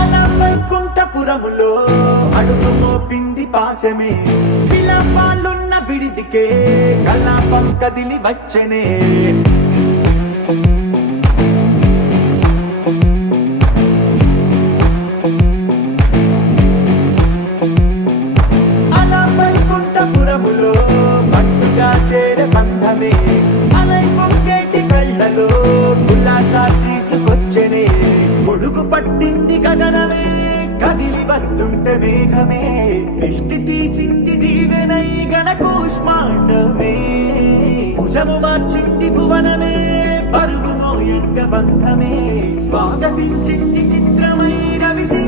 అలా వైకుంఠపురములో అడుగు మోపింది పాశమే, విలాపాలున్న విడిదికే కలాపం కదిలి వచ్చనే. అలా వైకుంఠపురములో పట్టుగా చేరే బంధమే, అలై పొంగేటి కళ్ళలో ఉల్లాసా తీసుకొచ్చనే. గొడుగు పట్టింది గగనమే, కదిలి వస్తుంటే మేఘమే, దృష్టి తీసింది దీవెనై గణకూష్మాండమే. భుజము మార్చింది భువనమే, బరువు మోయంగ బంధమే, స్వాగతించింది చిత్రమై రవిసి